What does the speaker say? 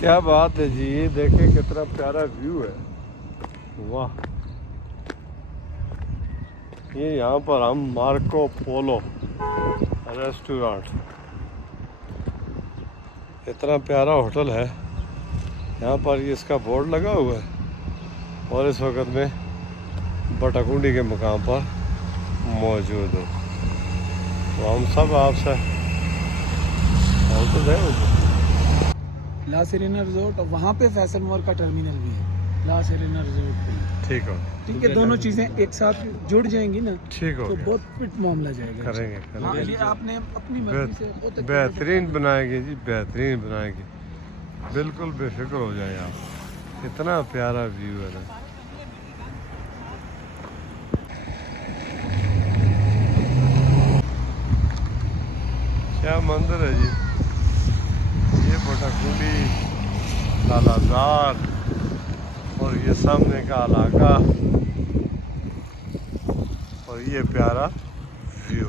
क्या बात है जी, ये देखें कितना प्यारा व्यू है। वाह, ये यहाँ पर हम मार्को पोलो रेस्टोरेंट, इतना प्यारा होटल है यहाँ पर। ये इसका बोर्ड लगा हुआ है और इस वक्त में बटाकुंडी के मुकाम पर मौजूद हूँ। तो हम सब आपसे तो ला सेरेना रिजॉर्ट और वहाँ पे फैसल मॉल का टर्मिनल भी है, ला सेरेना रिजॉर्ट पे। ठीक हो, ठीक है, दोनों चीज़ें एक साथ जुड़ जाएंगी ना, ठीक हो तो गया। बहुत फिट मामला जाएगा। करेंगे हाँ, करेंगे, ये आपने अपनी मर्जी से बहुत अच्छे से बेहतरीन बनाएंगे जी, बेहतरीन बनाएंगे। बिल्कुल बेफिक्र हो जाए आप, इतना प्यारा व्यू है ना। क्या मंदिर है जी, ये बटाकुंडी, लालाजार और ये सामने का इलाका और ये प्यारा व्यू।